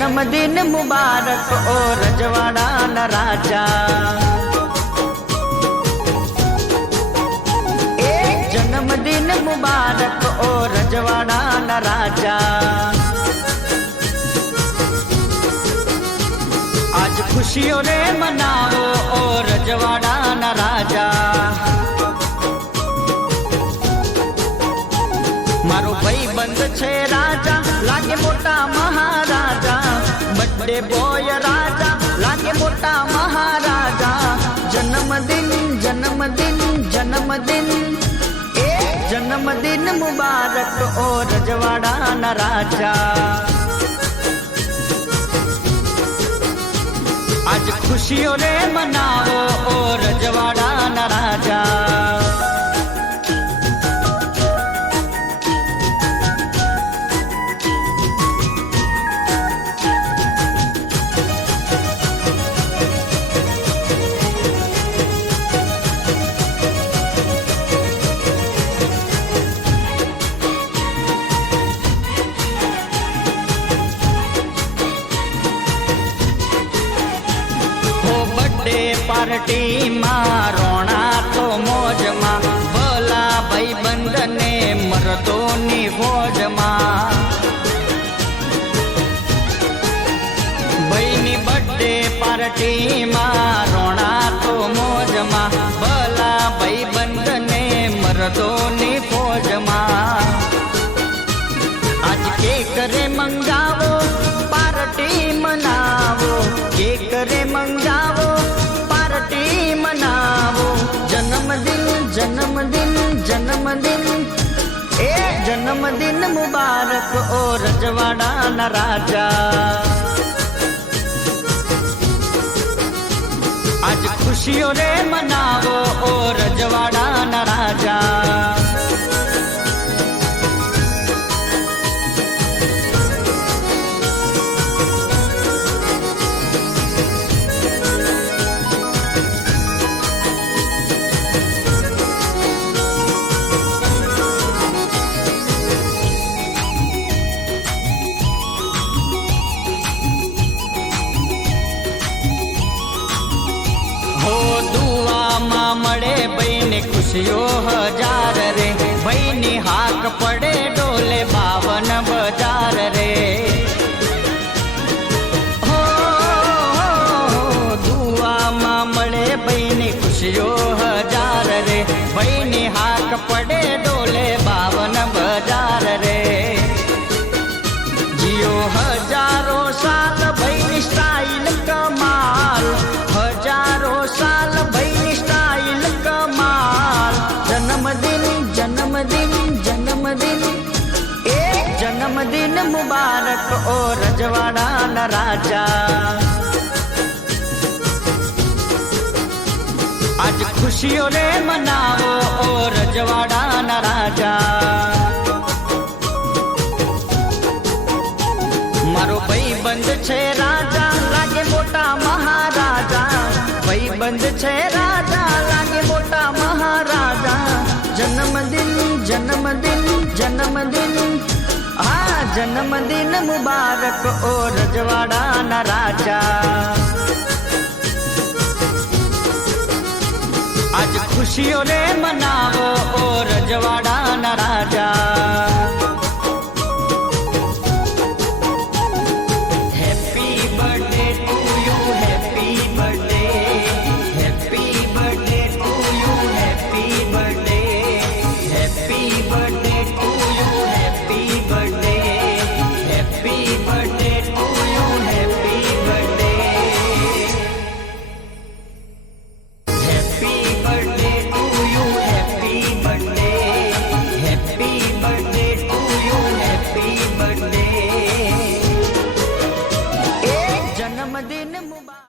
जन्मदिन मुबारक ओ रजवाड़ा न राजा। जन्मदिन मुबारक ओ रजवाड़ा न राजा। आज खुशियों रे मनावो ओ रजवाड़ा न राजा। मारो भाई बंद छे राजा लागे मोटा महाराजा। बर्थडे बॉय राजा लागे मोटा महाराजा। जन्मदिन जन्मदिन जन्मदिन जन्मदिन मुबारक ओ रजवाड़ा न राजा। आज खुशियों रे मनाओ ओ रजवाड़ा न राजा। पार्टी मां रोना तो मौज मां भला भाई बंद ने मरदों नी फौज मां। भाई नी बर्थडे पार्टी मां रोना तो मौज मां भला भाई बंद ने मरदों नी फौज मां। आज के करे मंगावो पार्टी मनावो। के करे मंगावो मनावो। जन्मदिन जन्मदिन जन्मदिन जन्मदिन मुबारक ओ रजवाड़ा न राजा। आज खुशियों रे मनावो ओ रजवाड़ा न राजा। मड़े बहने खुशियों हजार रे। बहनी हाक पड़े डोले बावन बाजार रे। हो दुआ मां मड़े बहनी खुशियों हजार रे। बहनी हाक पड़े डोले बावन बाजार रे। जियो हजारों साल बहनी स्टाइल कमाल। हजारों साल बहनी स्टाइल कमाल। जन्मदिन जन्मदिन जन्मदिन जन्मदिन मुबारक ओ रजवाड़ा न राजा। आज खुशियों रे मनाओ ओ रजवाड़ा न राजा। मारो भाई बंद छे राजा लागे मोटा महाराजा। भाई बंद छे राजा लागे मोटा महाराजा। जन्मदिन जन्मदिन जन्मदिन जन्मदिन मुबारक ओ रजवाड़ा न राजा। आज खुशियों रे मनाओ ओ रजवाड़ा न राजा।